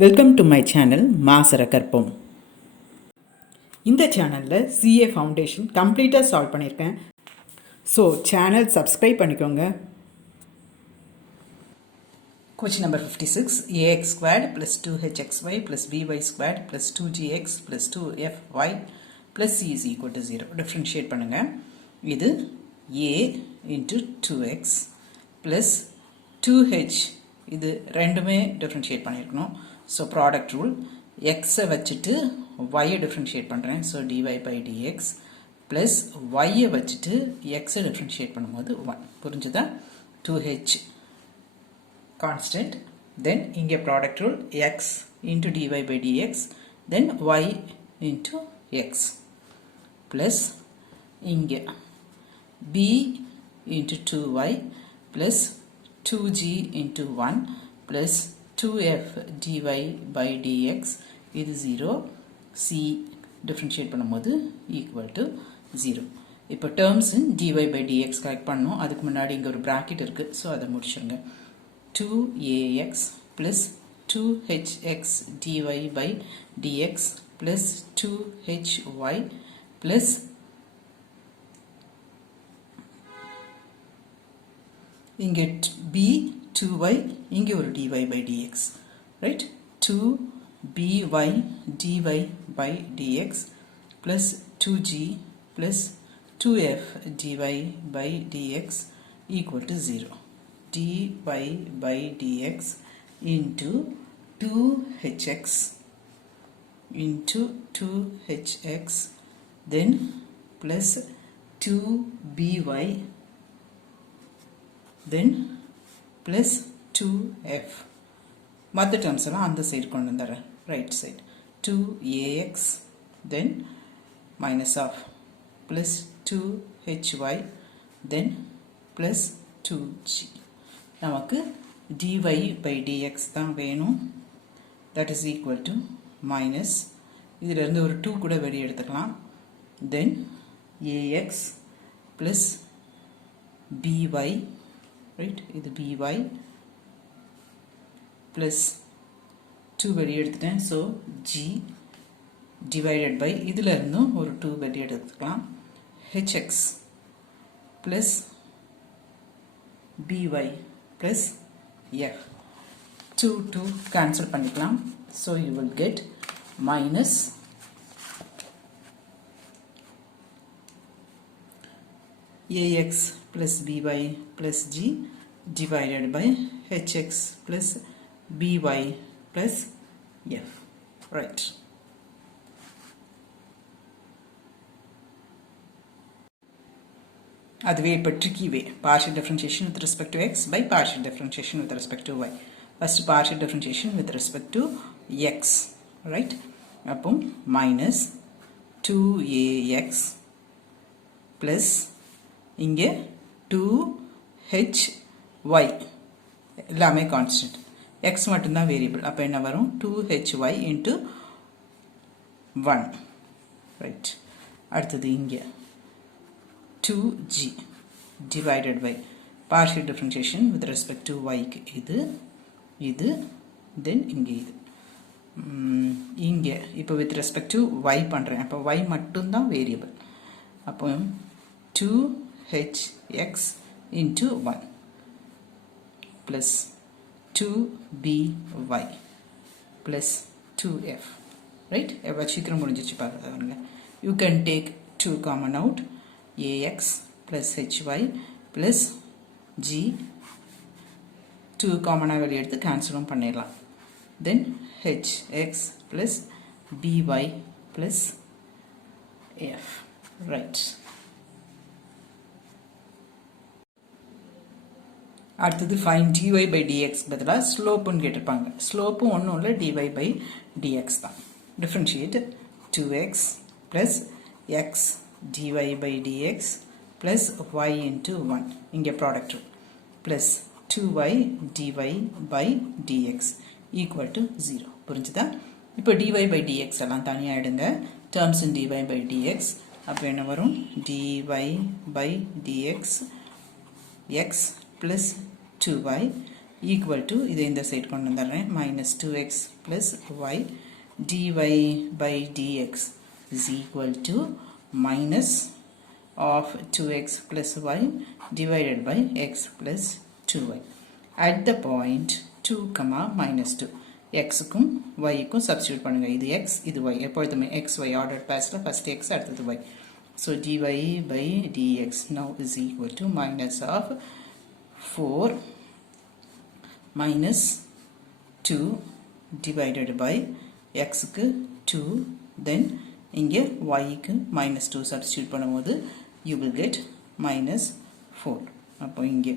Welcome to my channel மாசரகற்போம். இந்த சேனலில் சிஏ ஃபவுண்டேஷன் கம்ப்ளீட்டாக சால்வ் பண்ணியிருக்கேன். ஸோ சேனல் சப்ஸ்கிரைப் பண்ணிக்கோங்க. Question number 56. ax squared plus 2hxy plus by squared plus 2gx plus 2fy plus c is equal to 0. Differentiate பண்ணுங்க. இது a into 2x plus 2h. இது ரெண்டுமே differentiate பண்ணியிருக்கணும். So product rule, x வச்சிட்டு y differentiate பண்ணுறேன். So dy by dx plus y வச்சிட்டு x differentiate பண்ணும்போது 1. புரிஞ்சுதா? 2h constant. Then இங்கே product rule, x into dy by dx then y into x plus இங்கே b into 2y plus 2g into 1 plus 2f dy by dx இது 0. c differentiate பண்ணும்போது equal to 0. இப்போ terms in dy by dx correct பண்ணணும். அதுக்கு முன்னாடி இங்கே ஒரு bracket இருக்கு. ஸோ அதை முடிச்சுருங்க. 2ax plus 2hx dy by dx plus 2hy plus இங்கே b 2y இங்கே ஒரு dy by dx, right? 2by dy by dx plus 2g plus 2f dy by dx equal to 0. dy by dx into 2hx into 2hx then plus 2by then plus 2f. மற்ற terms எல்லாம் அந்த side கொண்டு வந்துடுறேன், right side. 2ax then minus of plus 2hy then plus 2g. நமக்கு dy by dx தான் வேணும். that is equal to minus, இதிலிருந்து ஒரு 2 கூட வெளியே எடுத்துக்கலாம். then ax plus by, right? இது by plus 2 வெளியே எடுத்துட்டேன். ஸோ g divided by, இதில் இருந்தும் ஒரு 2 வெளியே எடுத்துக்கலாம். hx plus by plus f. 2 cancel பண்ணிக்கலாம். So you will get minus ax plus by plus g divided by hx plus by plus f, right? அதுவே இப்போ tricky way, partial differentiation with respect to x by partial differentiation with respect to y. First partial differentiation with respect to x, right? அப்போ minus 2ax plus இங்கே 2hy எல்லாமே constant, x மட்டும்தான் variable. அப்போ என்ன வரும்? 2hy into 1, right? அடுத்தது இங்கே 2g divided by partial differentiation with respect to y. இது then இங்கே இது இங்கே இப்போ with respect to y பண்ணுறேன். அப்போ y மட்டும்தான் வேரியபிள். அப்போ 2hx into 1 plus 2by plus 2f, right? எவ்வளோ சீக்கிரம் முடிஞ்சிச்சு பாருங்க. You can take 2 common out, ax plus hy plus g 2 common வெளியே எடுத்து கேன்சலும் பண்ணிடலாம். then hx plus by plus f, right? அடுத்தது find dy by dx பதிலாக ஸ்லோப்புன்னு கேட்டிருப்பாங்க. ஸ்லோப்பு ஒன்றும் இல்லை, dy by dx தான். differentiate 2x plus x dy by dx plus y into 1, இங்கே product plus 2y dy by dx equal to 0. புரிஞ்சுதா? இப்போ dy by dx எல்லாம் தனியாக எடுங்க. terms in dy by dx அப்போ என்ன வரும்? dy by dx x plus 2y equal to இதை இந்த சைடு கொண்டு வந்துடுறேன் minus 2x plus y dy by dx is equal to minus of 2x plus y divided by x plus 2y. At the point 2, minus 2 x க்கும் y க்கும் substitute பண்ணுங்க. இது x, இது y. எப்பொழுதுமே x, y ordered passல first x அடுத்தது y. So dy by dx now is equal to minus of 4 minus 2 divided by x க்கு 2 then இங்கே y க்கு minus 2 substitute பண்ணும்போது you will get minus 4. அப்போ இங்கே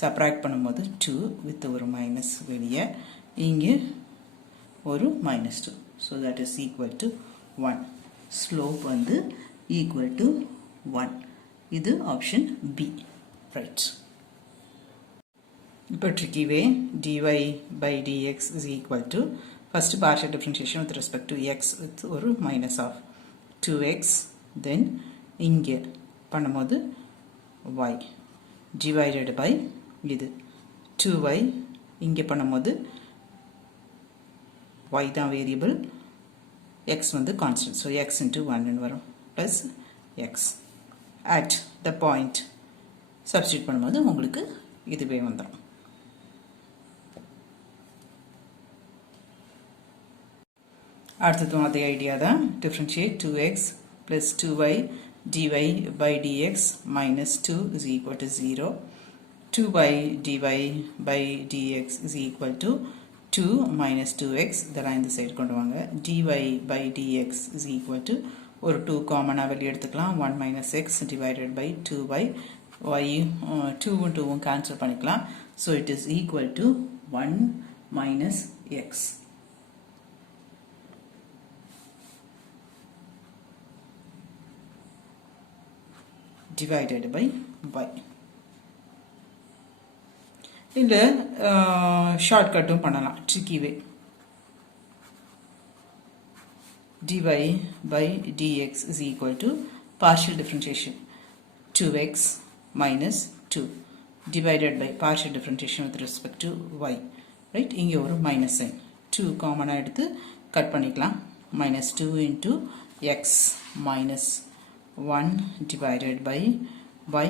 subtract பண்ணும்போது 2 with ஒரு minus வெளியே இங்கே ஒரு minus 2. So that is equal to 1. Slope வந்து equal to 1. இது option B. Right. இப்போ tricky way dy by dx is equal to first partial differentiation with respect to x with ஒரு minus of 2x then இங்கே பண்ணும்போது y divided by இது 2y இங்கே பண்ணும்போது y தான் variable x வந்து constant so x into 1 ன்னு வரும் plus x at the point substitute பண்ணும்போது உங்களுக்கு இதுவே வந்துடும் அடுத்தது அதே ஐடியா தான் differentiate 2x plus 2y dy by dx minus 2 is equal to 0 2y dy by dx is equal to 2 minus 2x இதெல்லாம் இந்த சைடு கொண்டு வாங்க dy by dx is equal to ஒரு 2 காமனாக வெளியே எடுத்துக்கலாம் 1 minus x divided by 2y y 2 2 cancel பண்ணிக்கலாம் so it is equal to 1 minus x divided by y இந்த ஷார்ட்கட்டும் பண்ணலாம் tricky way dy by dx is equal to partial differentiation 2x minus 2 divided by partial differentiation with respect to y right இங்கே ஒரு minus sign 2 காமனாக எடுத்து cut பண்ணிக்கலாம் minus 2 into x minus 1 divided by y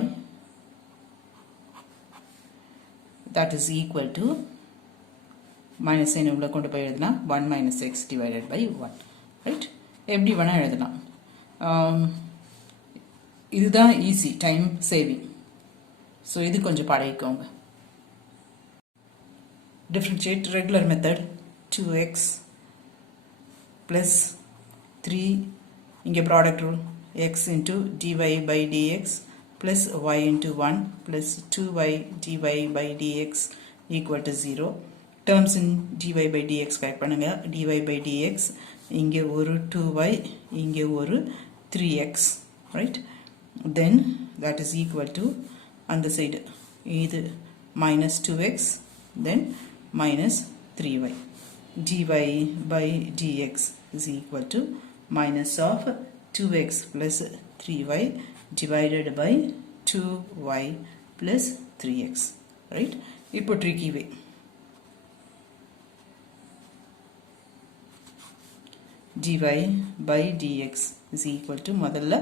that is equal to minus sign உள்ள கொண்டு போய் எழுதுனா 1 minus x divided by 1 right எப்படி வேணா எழுதலாம் இதுதான் ஈஸி டைம் சேவிங் ஸோ இது கொஞ்சம் பழகிக்கோங்க differentiate regular method 2x plus 3 இங்கே product rule x into dy by dx plus y into 1 plus 2y dy by dx equal to 0 terms in dy by dx correct பண்ணுங்க dy by dx இங்கே ஒரு 2y இங்கே ஒரு 3x right then that is equal to அந்த side இது minus 2x then minus 3y dy by dx is equal to minus of 2x plus 3y divided by 2y plus 3x right இப்போ tricky way dy by dx is equal to முதல்ல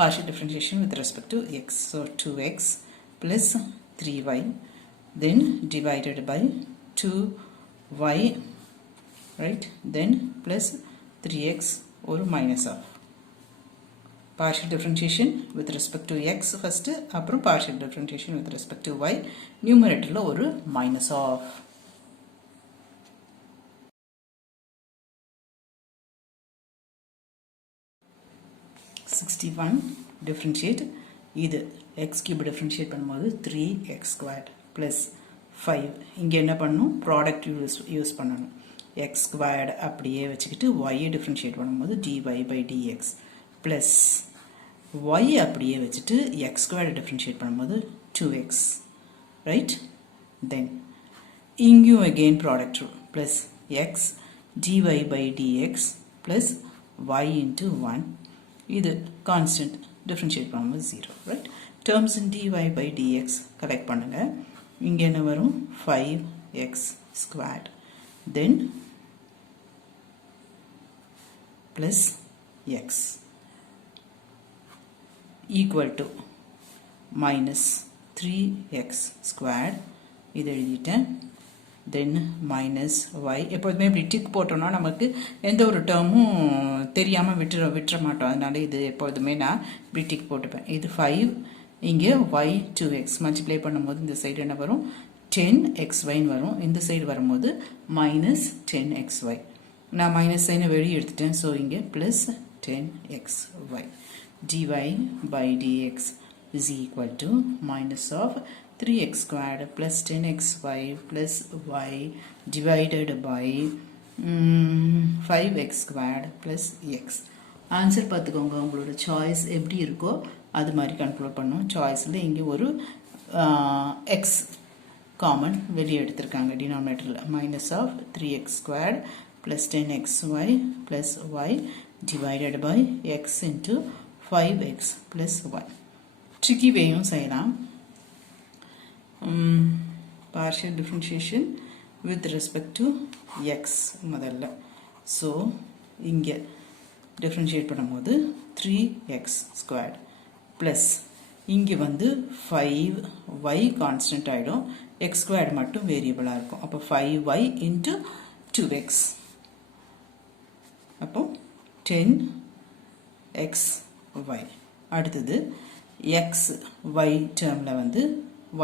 partial differentiation with respect to x so 2x plus 3y then divided by 2y right then plus 3x or minus of partial differentiation with respect to x first அப்புறம் partial differentiation with respect to y numeratorல ஒரு minus of differentiate இது x cube differentiate பண்ணும்போது 3x squared plus 5 இங்க என்ன பண்ணணும் product use பண்ணணும் x squared அப்படியே வச்சுக்கிட்டு y differentiate பண்ணும்போது dy by dx plus y அப்படியே வச்சுட்டு x squared differentiate பண்ணும்போது 2x right then இங்கேயும் again product rule plus x dy by dx plus y into 1 இது constant differentiate பண்ணும்போது 0 right terms in dy by dx correct பண்ணுங்க இங்க என்ன வரும் 5 x squared then plus x equal to minus 3x squared இது எழுதிட்டேன் then minus y எப்போதுமே இப்படி டிக் போட்டோம்னா நமக்கு எந்த ஒரு டேர்மும் தெரியாமல் விட்டுற மாட்டோம் அதனால இது எப்போதுமே நான் இப்படி டிக் போட்டுப்பேன் இது 5 இங்கே y 2x மல்டிப்ளை பண்ணும்போது இந்த சைடு என்ன வரும் 10xyன்னு வரும் இந்த சைடு வரும்போது minus 10xy நான் மைனஸ் சைனை வெளியே எடுத்துட்டேன் ஸோ இங்கே plus 10xy dy by dx is equal to minus of 3x squared plus 10xy plus y divided by 5x squared plus x answer பார்த்துக்கோங்க உங்களோட சாய்ஸ் எப்படி இருக்கோ அது மாதிரி கன்க்ளூட் பண்ணோம் சாய்ஸில் இங்கே ஒரு x காமன் வெளியே எடுத்திருக்காங்க டினாமினேட்டரில் minus of 3x squared plus 10xy plus y divided by x into 5x plus 1 tricky வேயும் செய்யலாம் partial differentiation with respect to x முதல்ல ஸோ இங்கே differentiate பண்ணும்போது 3x squared plus இங்கே வந்து 5y constant ஆகிடும் x squared மட்டும் வேரியபிளாக இருக்கும் அப்போ 5y into 2x அப்போ 10xy அடுத்தது x y டேர்மில் வந்து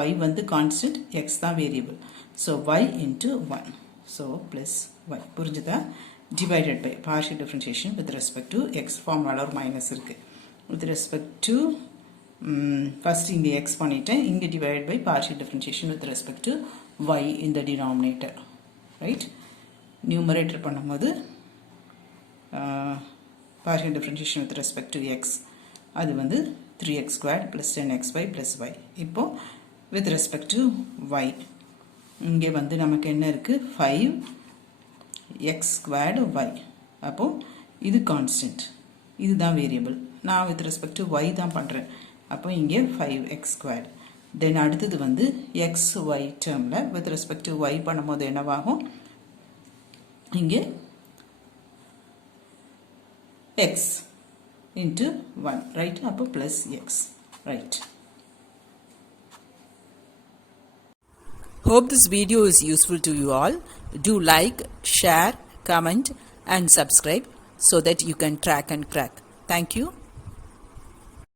y வந்து கான்ஸ்டன்ட் x தான் variable so y into 1 so plus y புரிஞ்சுதா divided by partial differentiation with respect to x ஃபார்முலாவில் ஒரு மைனஸ் இருக்குது வித் ரெஸ்பெக்ட் டு ஃபஸ்ட் இங்கே எக்ஸ் பண்ணிவிட்டேன் இங்கே divided by partial differentiation with respect to y இந்த denominator right numerator பண்ணும்போது partial differentiation with respect to x அது வந்து 3x squared plus 10xy plus y இப்போ with respect to y இங்கே வந்து நமக்கு என்ன இருக்குது 5x squared y அப்போ இது constant இதுதான் variable நான் with respect to y தான் பண்ணுறேன் அப்போ இங்கே 5x squared then அடுத்தது வந்து xy termல with respect to y பண்ணும்போது என்னவாகும் இங்கே x into 1 right up plus x right. Hope this video is useful to you all. Do like, share, comment and subscribe so that you can track and crack. Thank you.